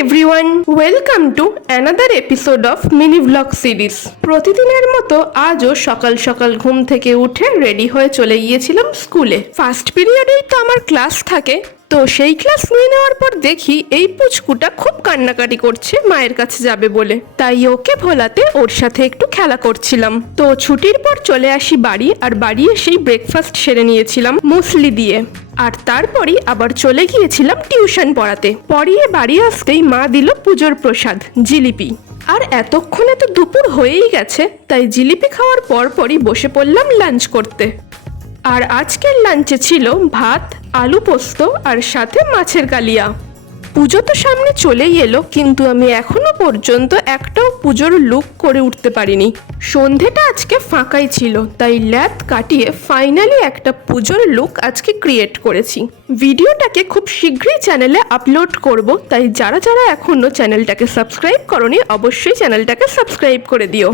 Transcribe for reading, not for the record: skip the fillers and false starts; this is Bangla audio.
Everyone, welcome to another episode of mini blog series. প্রতিদিনের মতো আজও সকাল সকাল ঘুম থেকে উঠে রেডি হয়ে চলে গিয়েছিলাম স্কুলে। ফার্স্ট পিরিয়ডেই তো আমার ক্লাস থাকে, তো সেই ক্লাস নিয়ে নেওয়ার পর দেখি এই পুচকুটা খুব কান্নাকাটি করছে মায়ের কাছে যাবে বলে। তাই ওকে ভোলাতে ওর সাথে একটু খেলা করছিলাম। তো ছুটির পর চলে আসি বাড়ি, আর বাড়ি এসেই ব্রেকফাস্ট সেরে নিয়েছিলাম মুসলি দিয়ে। আর তারপরই আবার চলে গিয়েছিলাম টিউশন পড়িয়ে বাড়ি আসতেই মা দিল পুজোর প্রসাদ জিলিপি। আর এতক্ষণে তো দুপুর হয়েই গেছে, তাই জিলিপি খাওয়ার পরই বসে পড়লাম লাঞ্চ করতে। আর আজকের লাঞ্চে ছিল ভাত, আলু পোস্ত আর সাথে মাছের কালিয়া। পুজো তো সামনে চলেই এলো, কিন্তু আমি এখনো পর্যন্ত একটাও পুজোর লুক করে উঠতে পারিনি। সন্ধেটা আজকে ফাঁকাই ছিল, তাই ল্যাদ কাটিয়ে ফাইনালি একটা পুজোর লুক আজকে ক্রিয়েট করেছি। ভিডিওটাকে খুব শীঘ্রই চ্যানেলে আপলোড করব, তাই যারা যারা এখনো চ্যানেলটাকে সাবস্ক্রাইব করনি অবশ্যই চ্যানেলটাকে সাবস্ক্রাইব করে দিও।